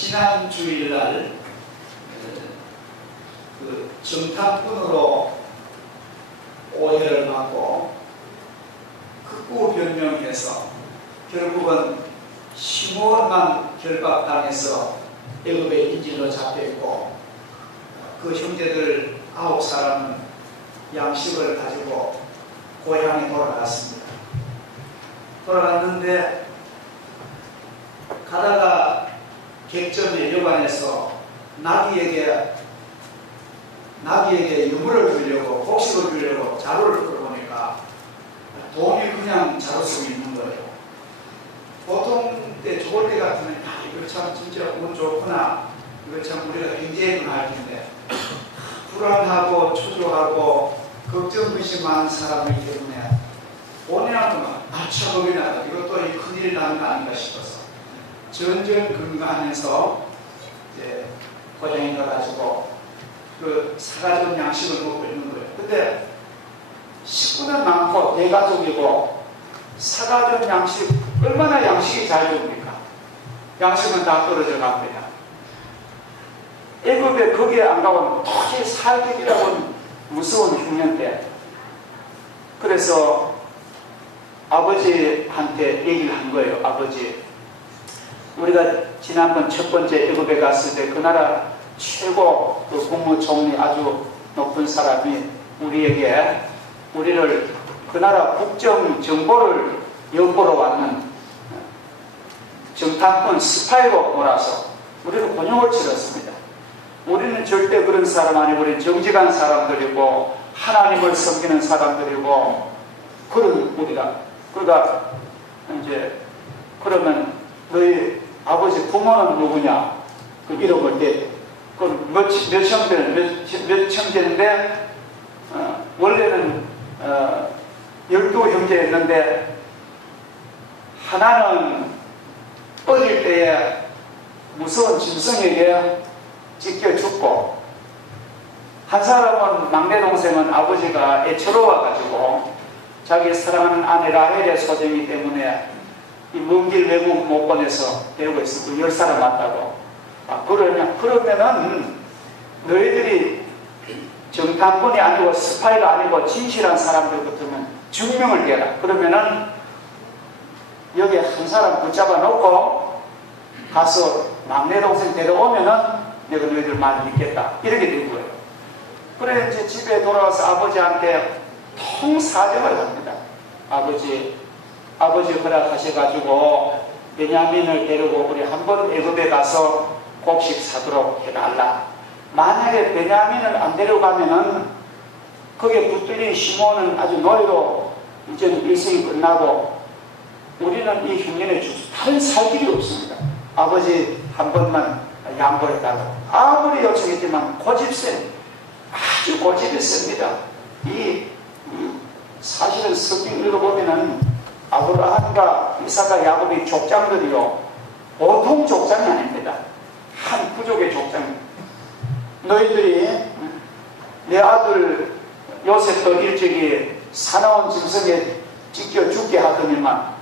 지난 주일날 그 정탐꾼으로 오해를 받고 극구 변명해서 결국은 15원만 결박당해서 애굽의 인질로 잡혀있고 그 형제들 9사람은 양식을 가지고 고향에 돌아갔습니다. 돌아갔는데 가다가 객전에 여관에서 나귀에게 유물을 주려고 곡식을 주려고 자루를 끌어보니까 돈이 그냥 자루 속에 있는 거예요. 보통 때 좋을 때 같으면 이거 참 진짜 운 좋구나, 이거 참 우리가 굉장히 할 텐데 불안하고 초조하고 걱정것이 많은 사람이기 때문에 본인한테 참 겁이 나다, 이것도 큰일 나는 거 아닌가 싶어서 전전긍긍하면서 이제 고향에 가가지고 그 사가진 양식을 먹고 있는 거예요. 근데 식구는 많고 대가족이고 사가진 양식, 얼마나 양식이 잘 좋습니까? 양식은 다 떨어져 갑니다. 애굽에 거기에 안 가면 도저히 살기라고는 무서운 흉년 때, 그래서 아버지한테 얘기를 한 거예요. 아버지, 우리가 지난번 첫 번째 애굽에 갔을 때 그 나라 최고 그 국무총리 아주 높은 사람이 우리를 그 나라 국정 정보를 엿보러 왔는 정탐꾼 스파이로 몰아서 우리를 곤욕을 치렀습니다. 우리는 절대 그런 사람 아니고 우리는 정직한 사람들이고 하나님을 섬기는 사람들이고 그런 우리가. 그러니까 이제 그러면 너희 아버지 부모는 누구냐? 그 이름을 대. 그 몇 형제인데 원래는 12형제였는데 하나는 어릴 때에 무서운 짐승에게 찢겨 죽고, 한 사람은 막내 동생은 아버지가 애처로워가지고 자기 사랑하는 아내 라헬의 소정이기 때문에 이 먼 길 외국 못 보내서 데리고 있었고 10사람 맞다고. 그러면은 너희들이 정탐꾼이 아니고 스파이가 아니고 진실한 사람들 같으면 증명을 대라. 그러면은 여기 한 사람 붙잡아 놓고 가서 막내 동생 데려오면은 내가 너희들 말 믿겠다, 이렇게 된 거예요. 그래 이제 집에 돌아와서 아버지한테 통사정을 합니다. 아버지 허락하셔가지고 베냐민을 데리고 우리 한번 애굽에 가서 곡식 사도록 해달라. 만약에 베냐민을 안 데려가면은 거기에 붙들린 시몬은 아주 노예로 이제 일생이 끝나고 우리는 이 흉년에 다른 살 길이 없습니다. 아버지 한 번만 양보해달라고. 아무리 요청했지만 아주 고집이 셉니다. 사실은 성경 읽어보면은 아브라함과 이삭과 야곱이 족장들이요, 보통 족장이 아닙니다. 한 부족의 족장. 너희들이 내 아들 요셉도 일찍이 사나운 짐승에 찢겨 죽게 하더니만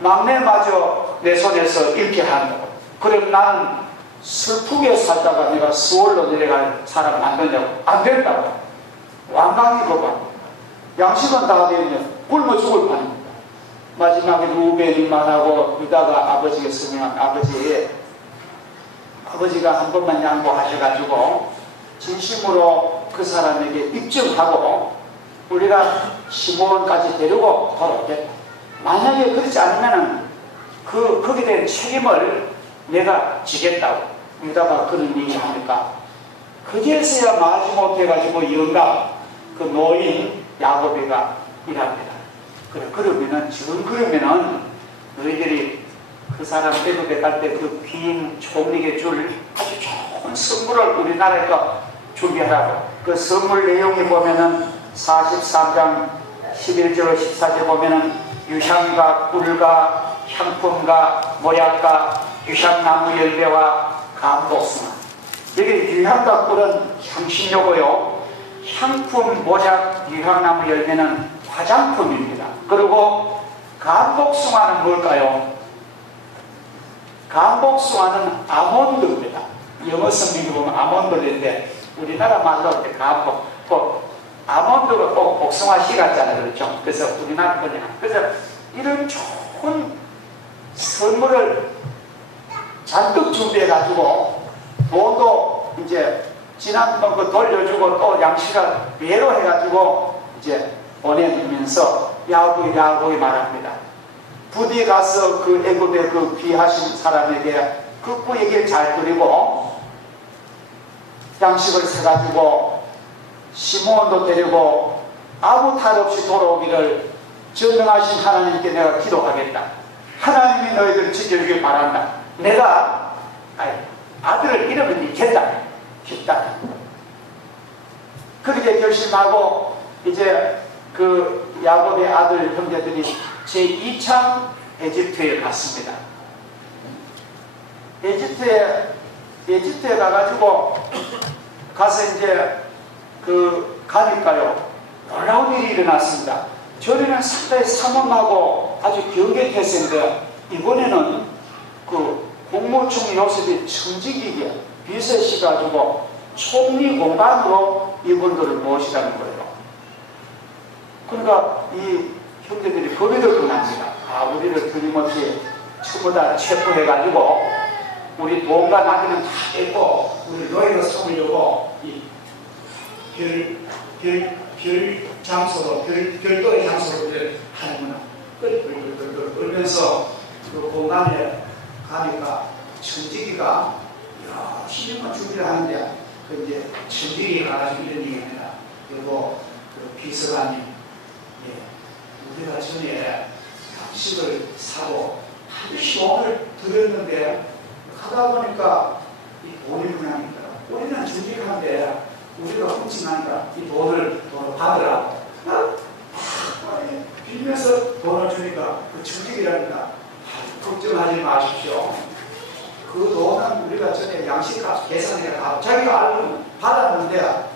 막내마저 내 손에서 잃게 한다고. 그럼 나는 슬프게 살다가 내가 수월로 내려갈 사람은 안 되냐고. 안 된다고. 완강히 거부합니다. 양식은 다 되면 굶어 죽을 판입니다. 마지막에 루벤이만 하고 유다가 아버지가 서명한 아버지가 한 번만 양보하셔가지고 진심으로 그 사람에게 입증하고 우리가 시몬까지 데리고 돌아오겠다. 만약에 그렇지 않으면은 거기에 대한 책임을 내가 지겠다고 유다가 그런 얘기하니까 그제서야 마지못해가지고 영감 그 노인 야곱이가 일합니다. 그러면은 너희들이 그 사람 애굽에 갈 때 그 귀인 총리에게 줄 아주 좋은 선물을 우리나라에서 준비하라고. 그 선물 내용이 보면은 43장 11절 14절 보면은 유향과 꿀과 향품과 모약과 유향나무 열매와 감복숭아. 여기 유향과 꿀은 향신료고요, 향품, 모약, 유향나무 열매는 화장품입니다. 그리고 감복숭아는 뭘까요? 감복숭아는 아몬드입니다. 영어 성경에 보면 아몬드인데 우리나라 말로 이렇게 감복, 아몬드가 꼭 복숭아 씨 같잖아요. 그렇죠? 그래서 우리나라 그냥 그래서 이런 좋은 선물을 잔뜩 준비해가지고 돈도 이제 지난번 그 돌려주고 또 양식을 배로 해가지고 이제 보내주면서 야곱이 말합니다. 부디 가서 그 애굽의 그 귀하신 사람에게 그 얘기를 잘 드리고 양식을 사가지고 시므온도 데리고 아무 탈 없이 돌아오기를 전능하신 하나님께 내가 기도하겠다. 하나님이 너희들을 지켜주길 바란다. 내가 아들을 잃으면 잃겠다. 그렇게 결심하고 이제 그 야곱의 아들 형제들이 제2차 에집트에 갔습니다. 에집트에 가가지고 가서 이제 가니까요 놀라운 일이 일어났습니다. 저리는 상당히 삼엄하고 아주 경계태세인데 이번에는 그 국무총리 요셉이 청지기에 비서시가지고 총리 공간으로 이분들을 모시라는 거예요. 그러니까 이 형제들이 겁이들 떠납니다. 우리를 틀림없이 전부 다 체포해가지고 우리 돈과 나귀는 다 뺏고 우리 노예로 삼으려고 이 장소로 별도의 장소로 하는구나. 끌끌끌끌 끌면서 그 공간에 가니까 천지기가 열심히 준비를 하는데 그 이제 천지기가 가지고 이런 얘기입니다. 그리고 그 비서관님, 우리가 전에 양식을 사고 아주 시원을 드렸는데 하다 보니까 이 돈이 문양입니다. 우리는 준비하는데 우리가 훔친다니까 이 돈을 받으라고 빌면서 돈을 주니까 그 천지기라니까 걱정하지 마십시오. 그 돈은 우리가 전에 양식값 계산해가 자기가 알고는 받았는데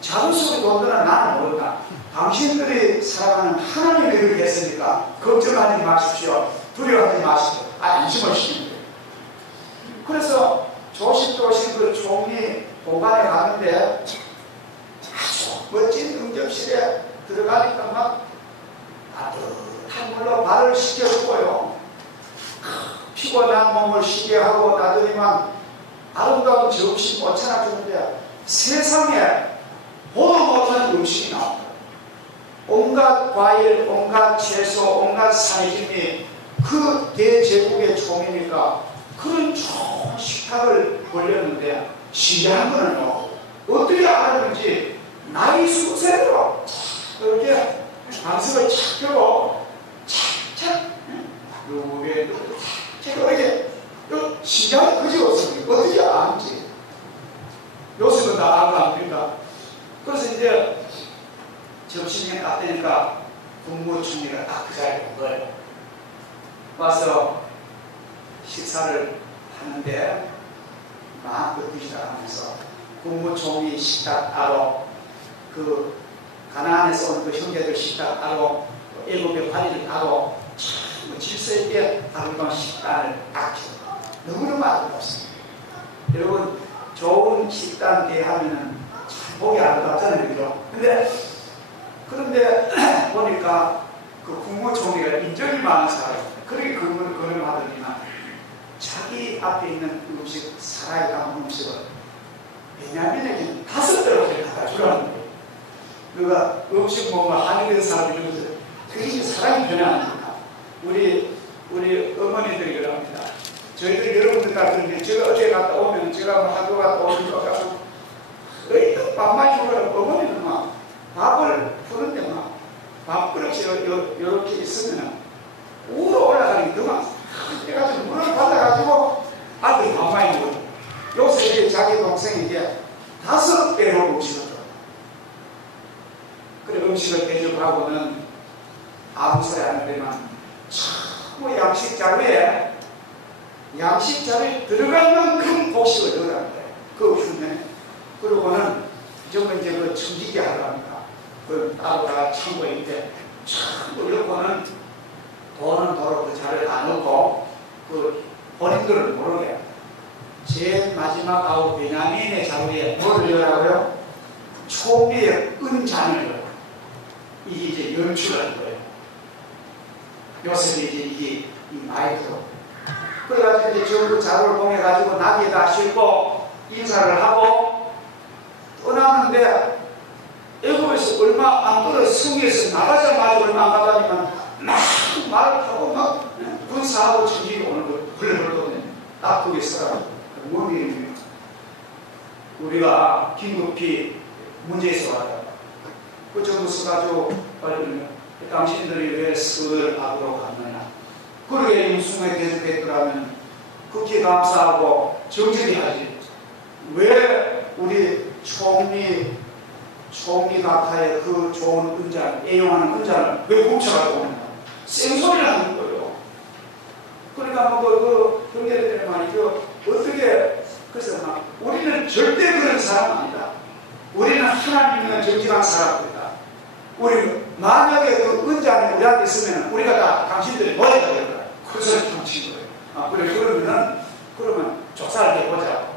자존심의 돈들은 나는 모른다. 당신들이 사랑하는 하나님이 그렇게 했으니까 걱정하지 마십시오. 두려워하지 마십시오. 안심하시면 돼요. 그래서 조심조심 그 총리 공간에 가는데 아주 멋진 응접실에 들어가니까 막 따뜻한 물로 발을 씻겨주고요. 피곤한 몸을 쉬게 하고 나더니만 아름다운 점심 오찬을 주는데 세상에 보도 못한 음식이 나옵니다. 온갖 과일, 온갖 채소, 온갖 산짐이 그 대제국의 총이니까 그런 좋은 식탁을 벌렸는데 신기한 거는요. 어떻게 알았는지 나이 순서대로 이렇게 방석을 착 펴고 착착 요게 제가 이게 신기한 그지 없습니까? 어떻게 아는지 요새는 다 알고 안 됩니다. 그래서 이제 점심에 딱 되니까 국무총리가 딱 그 자리에 온 거예요. 와서 식사를 하는데 막 듣기 시작하면서 국무총리 식탁 따로 그 가나안에서 온 그 형제들 식탁 따로 애굽의 관리를 따로 참 질서 있게 아름다운 식단을 딱 줘. 너무너무 아름답습니다. 여러분 좋은 식단 대하면은 참 보기 아름답잖아요. 그죠? 그런데 보니까 그 국무총리가 인정이 많은 사람입니다. 그렇게 그걸 하더니만 자기 앞에 있는 음식, 살아있는 음식을 베냐민에게 5배로 갖다 주라는 거예요. 그가 음식 먹으면 한이 된 사람이 있는데 그게 사람이 변화하니까 우리 어머니들이 그럽니다. 저희들 여러분들 같은데 제가 어제 갔다 오면 제가 뭐 학교 갔다 오면 가서 밥만 주면 어머니는 막 밥을 푸는데 막 밥그릇이 이렇게 있으면 우로 올라가는 게 너무 그래가지고 물을 받아가지고 아들이 밥만 먹어요. 요새 자기 동생에게 5배로 음식을 줘. 그래 음식을 대주고 하고는 아무 소리 안 하더니만 자꾸 양식자루에 들어갈 만큼 곡식을 넣으라는 거예요. 그 흉내에. 그러고는 전부 이제 그 청지기 하러 갑니다. 그 따로가 창고에 있대. 참, 이러고는 돈은 도로 그 자리에 다 넣고, 그 본인들은 모르게 제일 마지막 아우 베냐민의 자루에 뭐를 열라고요? 총리의 은잔을 열어요. 이게 이제 연출하는 거예요. 요셉이 이제 이게 많이 들어. 그래가지고 이제 전부 자루를 봉해가지고 나귀에다 싣고 인사를 하고 떠나는데 애굽에서 얼마 안 걸어 성에서 나가자마자 얼마 안 가다니만 막 말을 타고 막 군사하고 전쟁이 오는 거 흘러들거든요. 딱 거기 서가지고 뭔 일입니까? 우리가 긴급히 문제 있어가지고 그 전부 서가지고 빨리 당신들이 왜 썩을 악으로 갔느냐? 그러게 임승에 대적했더라면 극히 감사하고 정직해야지. 왜 우리 총리 각하의 그 좋은 은잔, 애용하는 은잔을 왜 훔쳐가지고 오느냐? 생소리를 하는 거예요. 그러니까 그 경제들 말이죠. 어떻게 그래서 우리는 절대 그런 사람 아니다. 우리는 하나님은 정직한 사람입니다. 우리 만약에 그 은잔이 우리한테 있으면 우리가 다 당신들이 뭐야 되는 거야. 그것을 훔친 거예요. 그래 그러면 조사를 해보자.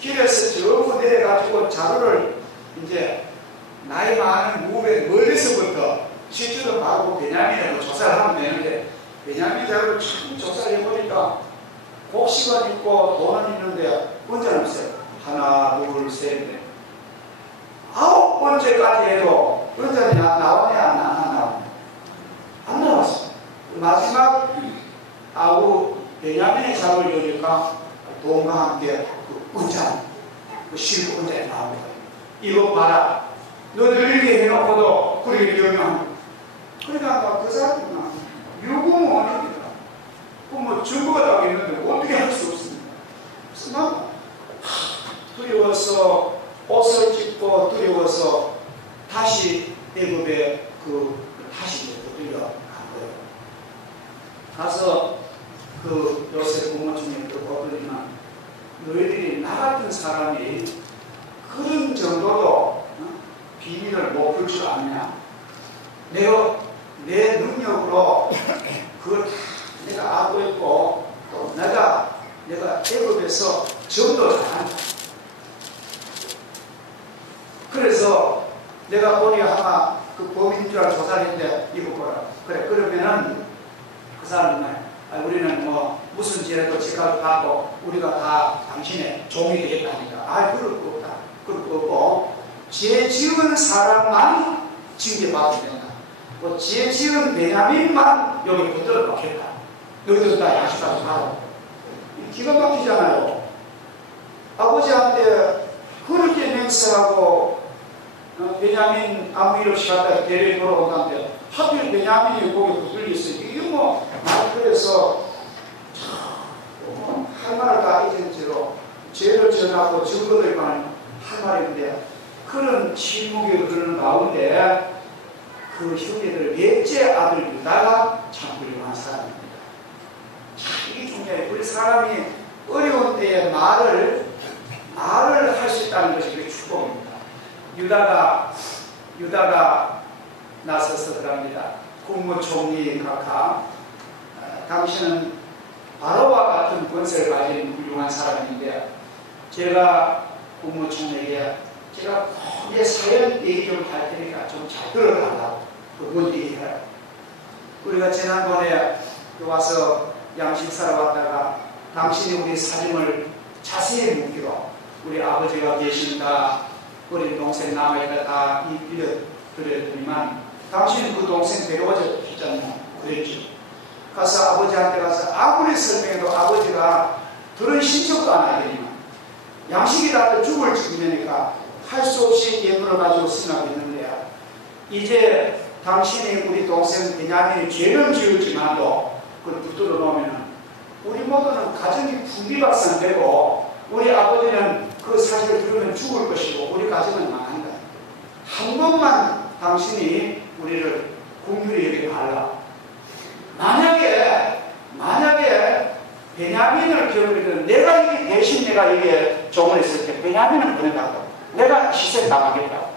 길에서 전부 내려가지고 자루를 이제 나이 많은 무배 멀리서부터 실제로 바로 베냐민을 조사를 하면 되는데 베냐민 자루를 참 조사를 해보니까 곡식은 있고 돈은 있는데 은잔은 없어요. 하나, 둘, 셋, 넷. 9번째까지 해도 은잔이 나오냐 안 나오냐? 안 나왔어. 마지막 아우 베냐민의 자루를 여니까 돈과 함께 그 은잔, 그 실버 은잔이 나옵니다. 이거 봐라. 너들 이렇게 해놓고도 그렇게 유명한. 그러니까 그 사람은 유구무원입니다. 뭐 증거가 딱 있는데 어떻게 할 수 없습니다. 그래서 막 두려워서 옷을 찢고 두려워서 다시 애굽에 다시 끌려간 거예요. 가서 그 요셉 부모님이 거들리면 너희들이 나 같은 사람이 그런 정도로 비밀을 못 풀 줄 아느냐? 내가 내 능력으로 그걸 내가 알고 있고 또 내가 애굽에서 전도 잘한다. 그래서 내가 보니 아마 그 범인 줄 알고 조사를 했는데 이거 보라. 그래 그러면은 그 사람은 우리는 뭐 무슨 죄라도 지가를 받고 우리가 다 당신의 종이 되겠다니까. 그럴 거 없다. 그럴 거 없고 죄 지은 사람만 징계받으면 된다. 뭐 죄 지은 베냐민만 여기 붙들어 놓겠다. 너희들 다 양식하지 마라. 기가 막히잖아요. 아버지한테 그렇게 맹세하고 베냐민 아무 일 없이 갔다 데리고 돌아온다는데 하필 베냐민이 거기 붙들렸어요. 이게 뭐 말그래서 할 말을 다 잊은 채로 죄를 전하고 증거들만 할 말인데 그런 침묵이 흐르는 가운데 그 형제들 넷째 아들 유다가 참 훌륭한 사람입니다. 이게 중요해요. 우리 사람이 어려운 때에 말을 할 수 있다는 것이 우리 축복입니다. 유다가 나서서 그럽니다. 국무총리 각하, 당신은 바로와 같은 권세를 가진 훌륭한 사람인데 제가 국무총리에게 제가 크게 사연 얘기 좀 할 테니까 좀 잘 들어달라고 그분 얘기해요. 우리가 지난번에 와서 양식 사러 왔다가 당신이 우리 사정을 자세히 묻기로 우리 아버지가 계신다 우리 동생 남아있다 다 빌려드렸더니만 당신은 그 동생 데려오자 했잖아요. 그랬죠. 가서 아버지한테 가서 아무리 설명해도 아버지가 들으신 척도 안 하더니만 양식이라도 죽을 지으니까 할 수 없이 예물을 가지고 생각했는데 이제 당신이 우리 동생 베냐민이 죄는 지을지만도 그걸 붙들어 놓으면 우리 모두는 가정이 풍비박산되고 우리 아버지는 그 사실을 들으면 죽을 것이고 우리 가정은 망한다. 한 번만 당신이 우리를 긍휼히 여기게 하라. 만약에 베냐민을 기억하면 내가 이게 대신 내가 이게 종을 했을 때 베냐민을 보낸다고 내가 희생 당하겠다고.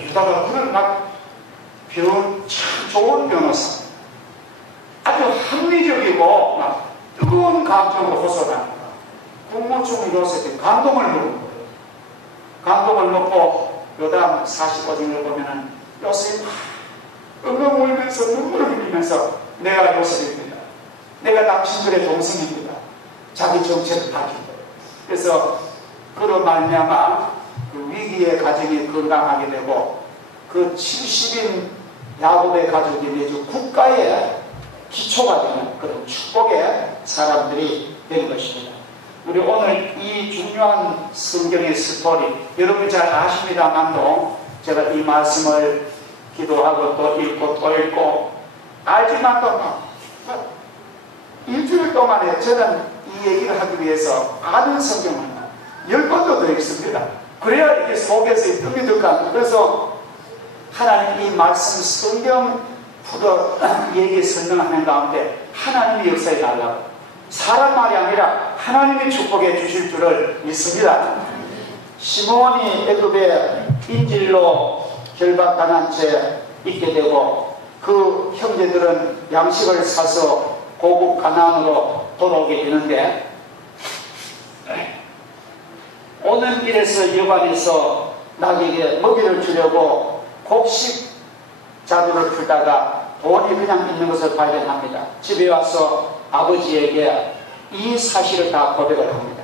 유다가 그걸 막 참 좋은 변호사 아주 합리적이고 막 뜨거운 감정으로 호소합니다. 국무총리 요셉이 감동을 먹은 거예요. 감동을 먹고 요담 45장을 보면은 요셉이 엉엉 울면서 눈물을 흘리면서 내가 요셉입니다. 내가 당신들의 동생입니다. 자기 정체를 밝힌 거예요. 그래서 그로 말미암아 그 위기의 가정이 건강하게 되고 그 70인 야곱의 가족이 매주 국가의 기초가 되는 그런 축복의 사람들이 되는 것입니다. 우리 오늘 이 중요한 성경의 스토리, 여러분 잘 아십니다만도 제가 이 말씀을 기도하고 또 읽고 또 읽고 알지만도 일주일 동안에 저는 이 얘기를 하기 위해서 아는 성경을 10권도 더 읽습니다. 그래야 이렇게 속에서 뜸이 들까. 그래서 하나님 이 말씀 성경 풀어 얘기 설명하는 가운데 하나님의 역사에 달라고 사람 말이 아니라 하나님의 축복해 주실 줄을 믿습니다. 시몬이 애굽의 인질로 결박당한 채 있게 되고 그 형제들은 양식을 사서 고국 가나안으로 돌아오게 되는데 오는 길에서 여관에서 낙에게 먹이를 주려고 곡식 자루를 풀다가 돈이 그냥 있는 것을 발견합니다. 집에 와서 아버지에게 이 사실을 다 고백을 합니다.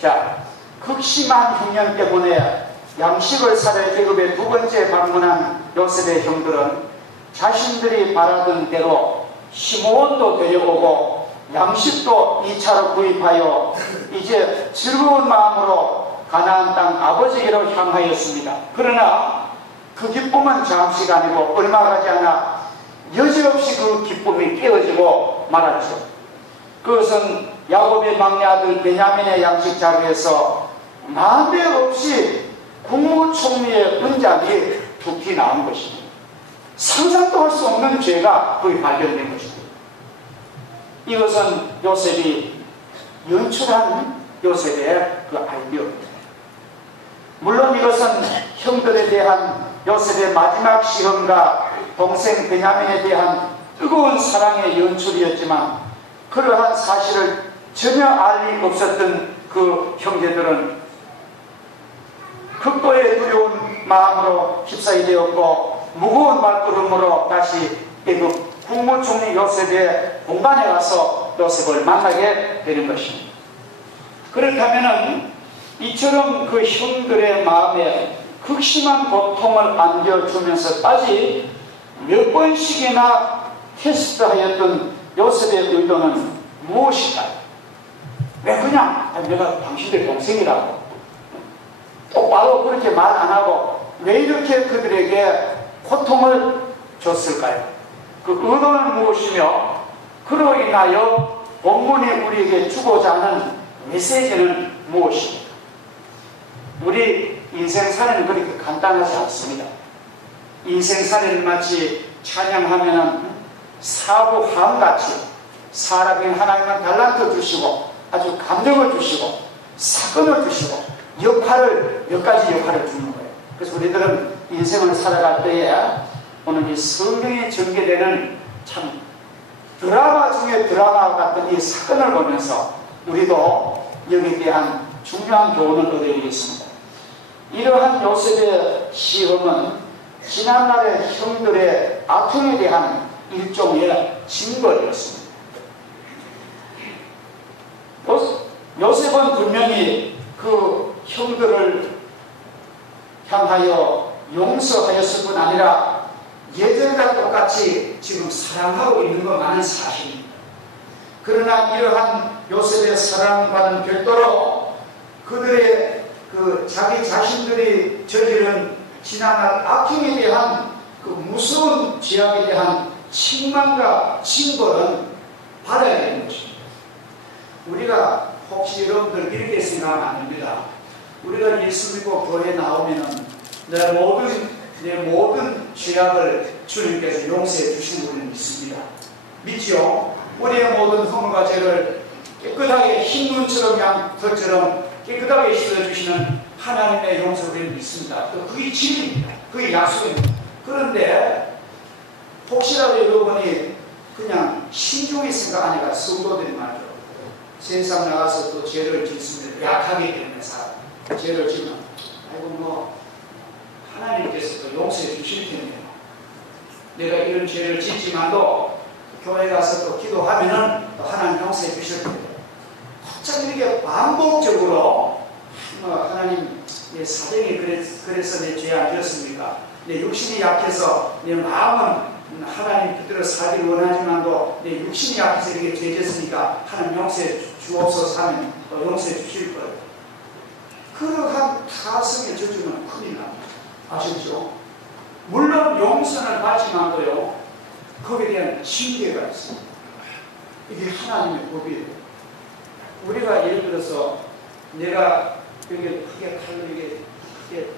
자, 극심한 흉년 때문에 양식을 사려 애굽에 두 번째 방문한 요셉의 형들은 자신들이 바라던 대로 시므온도 데려오고 양식도 2차로 구입하여 이제 즐거운 마음으로 가나안 땅 아버지에게로 향하였습니다. 그러나 그 기쁨은 잠시가 아니고 얼마 가지 않아 여지없이 그 기쁨이 깨어지고 말았죠. 그것은 야곱의 막내 아들 베냐민의 양식 자루에서 난데없이 국무총리의 은장이 툭 나온 것입니다. 상상도 할 수 없는 죄가 거기 발견된 것입니다. 이것은 요셉이 연출한 요셉의 그 아이디어입니다. 물론 이것은 형들에 대한 요셉의 마지막 시험과 동생 베냐민에 대한 뜨거운 사랑의 연출이었지만 그러한 사실을 전혀 알 리 없었던 그 형제들은 극도의 두려운 마음으로 휩싸이게 되었고 무거운 발걸음으로 다시 애굽 국무총리 요셉의 공간에 가서 요셉을 만나게 되는 것입니다. 그렇다면 이처럼 그 형들의 마음에 극심한 고통을 안겨주면서까지 몇 번씩이나 테스트하였던 요셉의 의도는 무엇일까요? 왜 그냥 내가 당신들 동생이라고 똑바로 그렇게 말 안 하고 왜 이렇게 그들에게 고통을 줬을까요? 그 의도는 무엇이며 그로 인하여 본문이 우리에게 주고자 하는 메시지는 무엇입니까? 우리 인생살이는 그렇게 간단하지 않습니다. 인생살이는 마치 찬양하면은 사부함같이 사람이 하나님은 달란트 주시고 아주 감정을 주시고 사건을 주시고 역할을 몇 가지 역할을 주는 거예요. 그래서 우리들은 인생을 살아갈 때에 오늘 이 성경에 전개되는 참 드라마 중에 드라마 같은 이 사건을 보면서 우리도 여기에 대한 중요한 교훈을 얻어야겠습니다. 이러한 요셉의 시험은 지난날의 형들의 아픔에 대한 일종의 징벌이었습니다. 요셉은 분명히 그 형들을 향하여 용서하였을 뿐 아니라 예전과 똑같이 지금 사랑하고 있는 것만은 사실입니다. 그러나 이러한 요셉의 사랑과는 별도로 그들의 그 자기 자신들이 저지른 지난날 악행에 대한 그 무서운 죄악에 대한 책망과 징벌은 받아야 되는 것입니다. 우리가 혹시 여러분들 이렇게 생각하면 안 됩니다. 우리가 예수 믿고 교회에 나오면은 내 모든 죄악을 주님께서 용서해 주신 줄을 믿습니다. 믿지요? 우리의 모든 허물과 죄를 깨끗하게 흰 눈처럼 양털처럼 깨끗하게 씻어주시는 하나님의 용서를 믿습니다. 그게 진리입니다. 그게 약속입니다. 그런데 혹시라도 여러분이 그냥 신중히 생각 안 해가 성도들이 말이죠. 세상 나가서 또 죄를 짓으면 약하게 되는 사람. 죄를 지면 아이고 뭐 하나님께서 또 용서해 주실 텐데요. 내가 이런 죄를 짓지만도 교회 가서 또 기도하면은 또 하나님 용서해 주실 텐데요. 갑자기 이렇게 반복적으로 하나님 내 사정이 그래서 내 죄 안 지었습니까? 내 육신이 약해서 내 마음은 하나님 뜻대로 살기를 원하지만도 내 육신이 약해서 이렇게 죄 지었으니까 하나님 용서해 주옵소서 하면 또 용서해 주실 거예요. 그러한 타성의 저주는 큰일 납니다. 아시죠? 물론 용서는 받지만도요, 거기에 대한 징계가 있습니다. 이게 하나님의 법이에요. 우리가 예를 들어서 내가 이렇게 크게 칼로 이게 크게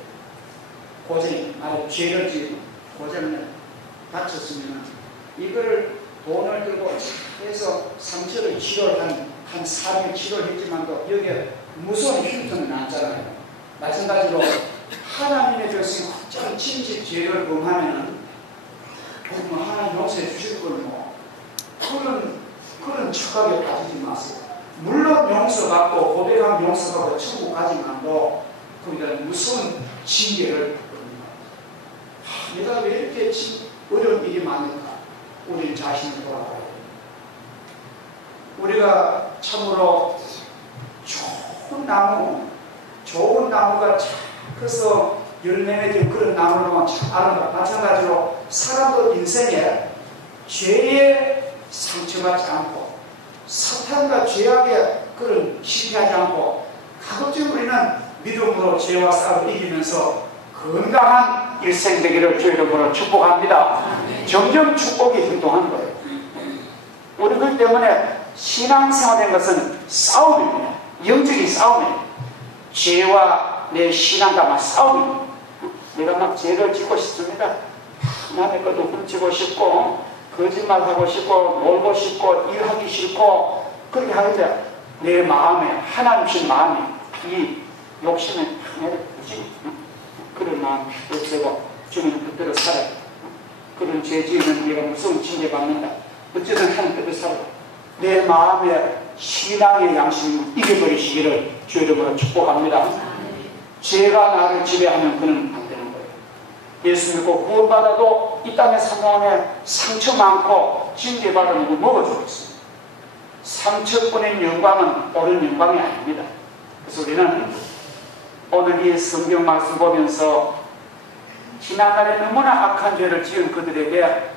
고쟁이, 죄를 지은 고쟁을 다쳤으면 이거를 돈을 들고 해서 상처를 치료를 한 3일 치료를 했지만도 여기에 무서운 흉터는 나잖아요. 마찬가지로 하나님의 백성이 확실한 진실 죄를 범하면은 하나님 용서해 주실 걸 뭐 그런 착각에 빠지지 마세요. 물론 용서받고 고백한 용서받고 천국 가지만도 거기다 무서운 징계를 받습니다. 내가 왜 이렇게 어려운 일이 많을까? 우리 자신을 돌아봐야 돼요. 우리가 참으로 좋은 나무가 커서 열매 맺은 그런 나무로만 참 아름답다. 마찬가지로 사람도 인생에 죄에 상처받지 않고 사탄과 죄악에 그런 실패하지 않고 가급적 우리는 믿음으로 죄와 싸움을 이기면서 건강한 일생 되기를 주의 이름으로 축복합니다. 점점 축복이 행동하는 거예요. 우리 그 때문에 신앙생활된 것은 싸움입니다. 영적인 싸움이에요. 죄와 내 신앙과 막 싸움입니다. 내가 막 죄를 짓고 싶습니다. 남의 것도 훔치고 싶고 거짓말하고 싶고 놀고 싶고 일하기 싫고 그렇게 하는데 내 마음에 하나님 주신 마음이 이 욕심에 그런 마음 없애고 주님 뜻대로 살아요. 그런 죄 지으면 내가 무서운 징계받는다. 어쨌든 하나님 뜻대로 살아요. 내 마음의 신앙의 양심을 이겨버리시기를 주의 이름으로 축복합니다. 죄가 나를 지배하면 그는 안 되는 거예요. 예수 믿고 구원받아도 이 땅의 상황에 상처 많고 징계받은 거 먹어주고 있습니다. 상처뿐인 영광은 옳은 영광이 아닙니다. 그래서 우리는 오늘 이 성경 말씀 보면서 지난날에 너무나 악한 죄를 지은 그들에게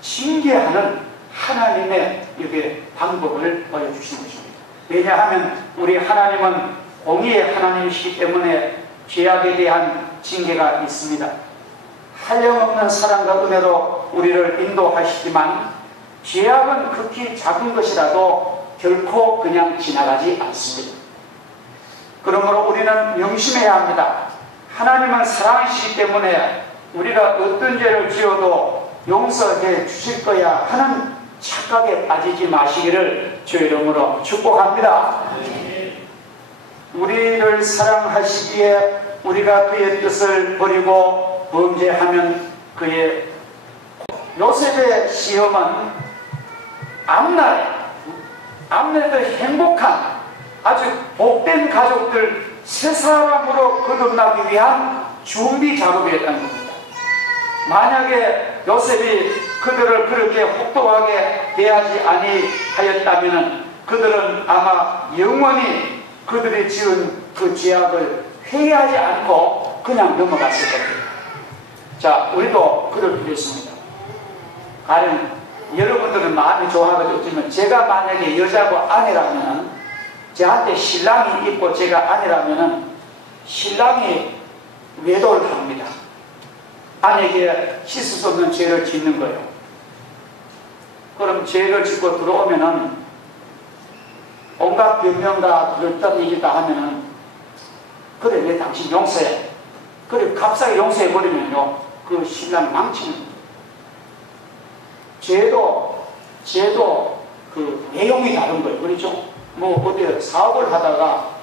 징계하는 하나님의 여기 방법을 보여주시는 것입니다. 왜냐하면 우리 하나님은 공의의 하나님이시기 때문에 죄악에 대한 징계가 있습니다. 한량없는 사랑과 은혜로 우리를 인도하시지만 죄악은 극히 작은 것이라도 결코 그냥 지나가지 않습니다. 그러므로 우리는 명심해야 합니다. 하나님은 사랑이시기 때문에 우리가 어떤 죄를 지어도 용서해 주실 거야 하는 착각에 빠지지 마시기를 주의 이름으로 축복합니다. 우리를 사랑하시기에 우리가 그의 뜻을 버리고 범죄하면 그의 요셉의 시험은 앞날의 행복한 아주 복된 가족들 세 사람으로 거듭나기 위한 준비 작업이었다는 겁니다. 만약에 요셉이 그들을 그렇게 혹독하게 대하지 아니하였다면 그들은 아마 영원히 그들이 지은 그 죄악을 회개하지 않고 그냥 넘어갔을 겁니다. 자, 우리도 그럴 필요 있습니다. 가령 여러분들은 마음이 좋아하겠지만 제가 만약에 여자고 아내라면 저한테 신랑이 있고 제가 아내라면 신랑이 외도를 합니다. 아내에게 씻을 수 없는 죄를 짓는 거예요. 그럼 죄를 짓고 들어오면은 온갖 변명과 그랬던 얘기다 하면은 그래 내 당신 용서해. 그래 값싸게 용서해버리면요 그 신랑 망치는 거예요. 죄도 그 내용이 다른 거예요. 그렇죠? 뭐 어디 사업을 하다가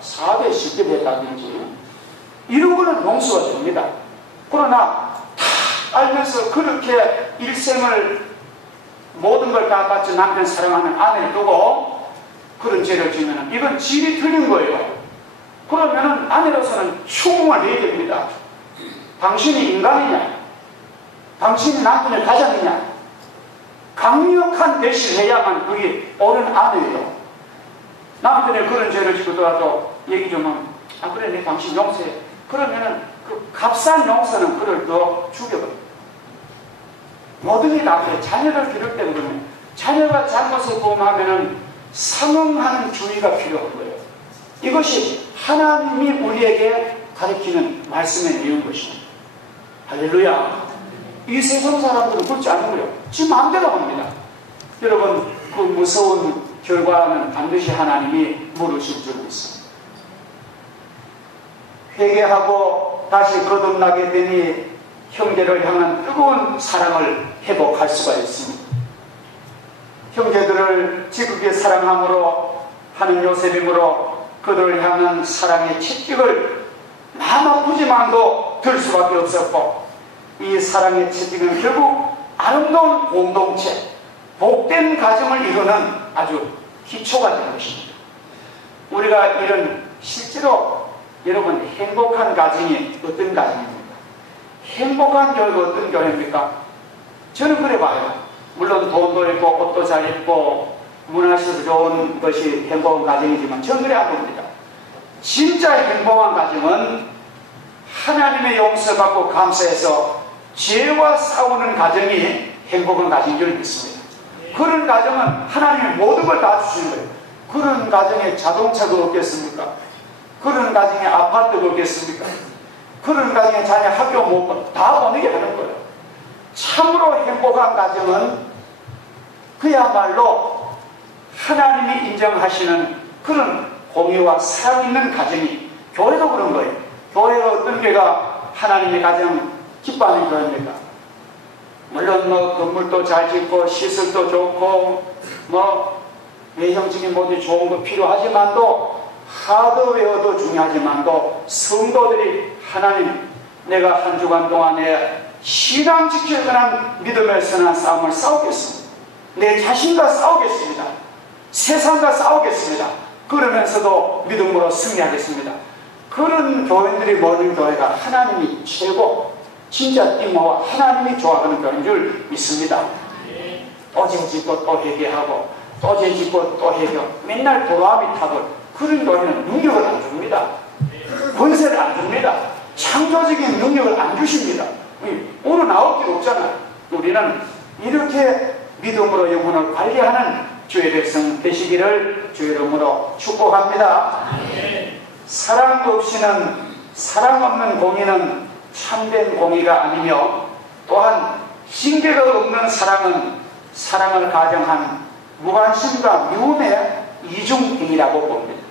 사업에 실패했다든지 이런 거는 용서가 됩니다. 그러나 다 알면서 그렇게 일생을 모든 걸 다 바쳐 남편 사랑하는 아내를 두고 그런 죄를 지으면 이건 질이 틀린 거예요. 그러면 아내로서는 추궁을 해야 됩니다. 당신이 인간이냐? 당신이 남편의 가장이냐? 강력한 대시를 해야만 그게 옳은 아내예요. 남편이 그런 죄를 지고더라도 얘기 좀 하면 그래 내 당신 용서해. 그러면은 그 값싼 용서는 그를 더 죽여버려요. 모든 게 다 그래. 자녀를 기를 때 그러면 자녀가 잘못을 범하면은 상응하는 주의가 필요한 거예요. 이것이 하나님이 우리에게 가르치는 말씀의 내용인 것입니다. 할렐루야. 이 세상 사람들은 그렇지 않은 거예요. 지 마음대로 합니다. 여러분 그 무서운 결과는 반드시 하나님이 물으실 줄 믿습니다. 회개하고 다시 거듭나게 되니 형제를 향한 뜨거운 사랑을 회복할 수가 있습니다. 형제들을 지극히 사랑함으로 하는 요셉이므로 그들을 향한 사랑의 채찍을 마음 아프지만도 들 수밖에 없었고 이 사랑의 채찍은 결국 아름다운 공동체, 복된 가정을 이루는 아주 기초가 되는 것입니다. 우리가 이런 실제로 여러분 행복한 가정이 어떤 가정입니까? 행복한 교회가 어떤 교회입니까? 저는 그래 봐요. 물론 돈도 있고 옷도 잘 입고 문화시설도 좋은 것이 행복한 가정이지만 저는 그래 안 봅니다. 진짜 행복한 가정은 하나님의 용서받고 감사해서 죄와 싸우는 가정이 행복한 가정인 줄 믿습니다. 그런 가정은 하나님의 모든 걸 다 주시는 거예요. 그런 가정에 자동차가 없겠습니까? 그런 가정에 아파트가 없겠습니까? 그런 가정에 자녀 학교 못 가, 다 어느 게 하는 거예요. 참으로 행복한 가정은 그야말로 하나님이 인정하시는 그런 공의와 사랑 있는 가정이, 교회도 그런 거예요. 교회가 어떤 교회가 하나님의 가정 기뻐하는 교회입니까? 물론 뭐 건물도 잘 짓고 시설도 좋고 뭐 외형적인 모두 좋은 거 필요하지만도 하드웨어도 중요하지만도 성도들이 하나님 내가 한 주간 동안에 신앙 지킬 만한 믿음에 선한 싸움을 싸우겠습니다. 내 자신과 싸우겠습니다. 세상과 싸우겠습니다. 그러면서도 믿음으로 승리하겠습니다. 그런 교회들이 모든 교회가 하나님이 최고 진짜 이모와 하나님이 좋아하는 교회인 줄 믿습니다. 또 죄짓고 또 회개하고 또 죄짓고 또 회개 맨날 도라미 타고 그런 교회는 능력을 안 줍니다. 권세를 안 줍니다. 창조적인 능력을 안 주십니다. 오늘 나올 길 없잖아요. 우리는 이렇게 믿음으로 영혼을 관리하는 주의 백성 되시기를 주의 이름으로 축복합니다. 사랑 없이는, 사랑 없는 공의는 참된 공의가 아니며 또한 신계가 없는 사랑은 사랑을 가정한 무관심과 미움의 이중행위라고 봅니다.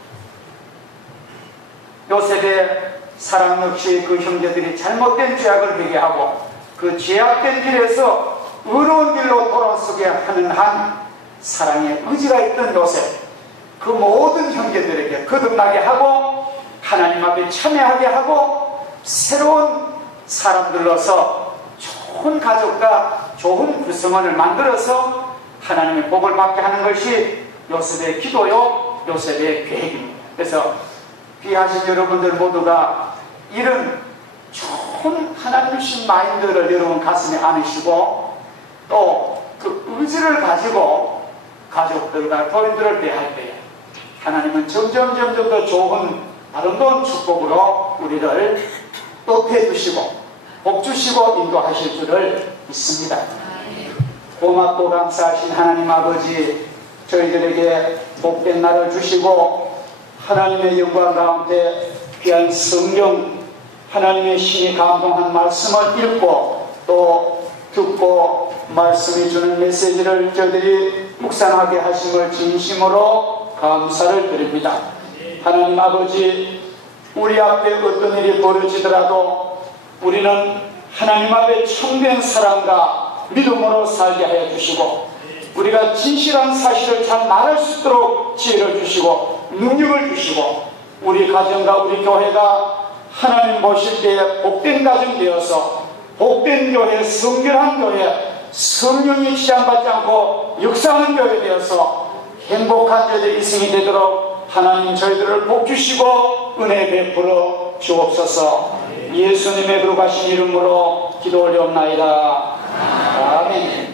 요셉의 사랑 역시 그 형제들이 잘못된 죄악을 회개하고 그 죄악된 길에서 의로운 길로 돌아서게 하는 한 사랑의 의지가 있던 요셉, 그 모든 형제들에게 거듭나게 하고 하나님 앞에 참여하게 하고 새로운 사람들로서 좋은 가족과 좋은 구성원을 만들어서 하나님의 복을 받게 하는 것이 요셉의 기도요, 요셉의 계획입니다. 그래서 귀하신 여러분들 모두가 이런 좋은 하나님 주신 마인드를 여러분 가슴에 안으시고 또 그 의지를 가지고 가족들과 교인들을 대할 때 하나님은 점점 더 좋은 아름다운 축복으로 우리를 덮여주시고 복주시고 인도하실 줄을 믿습니다. 고맙고 감사하신 하나님 아버지, 저희들에게 복된 날을 주시고 하나님의 영광 가운데 귀한 성경, 하나님의 신이 감동한 말씀을 읽고 또 듣고 말씀이 주는 메시지를 저희들이 묵상하게 하심을 진심으로 감사를 드립니다. 하나님 아버지, 우리 앞에 어떤 일이 벌어지더라도 우리는 하나님 앞에 참된 사랑과 믿음으로 살게 하여 주시고 우리가 진실한 사실을 잘 말할 수 있도록 지혜를 주시고 능력을 주시고 우리 가정과 우리 교회가 하나님 보실 때에 복된 가정 되어서 복된 교회, 성결한 교회, 성령이 지장받지 않고 역사하는 교회 되어서 행복한 저희들 인생이 되도록 하나님 저희들을 복 주시고 은혜 베풀어 주옵소서. 예수님의 거룩하신 이름으로 기도 올려옵나이다. 아멘.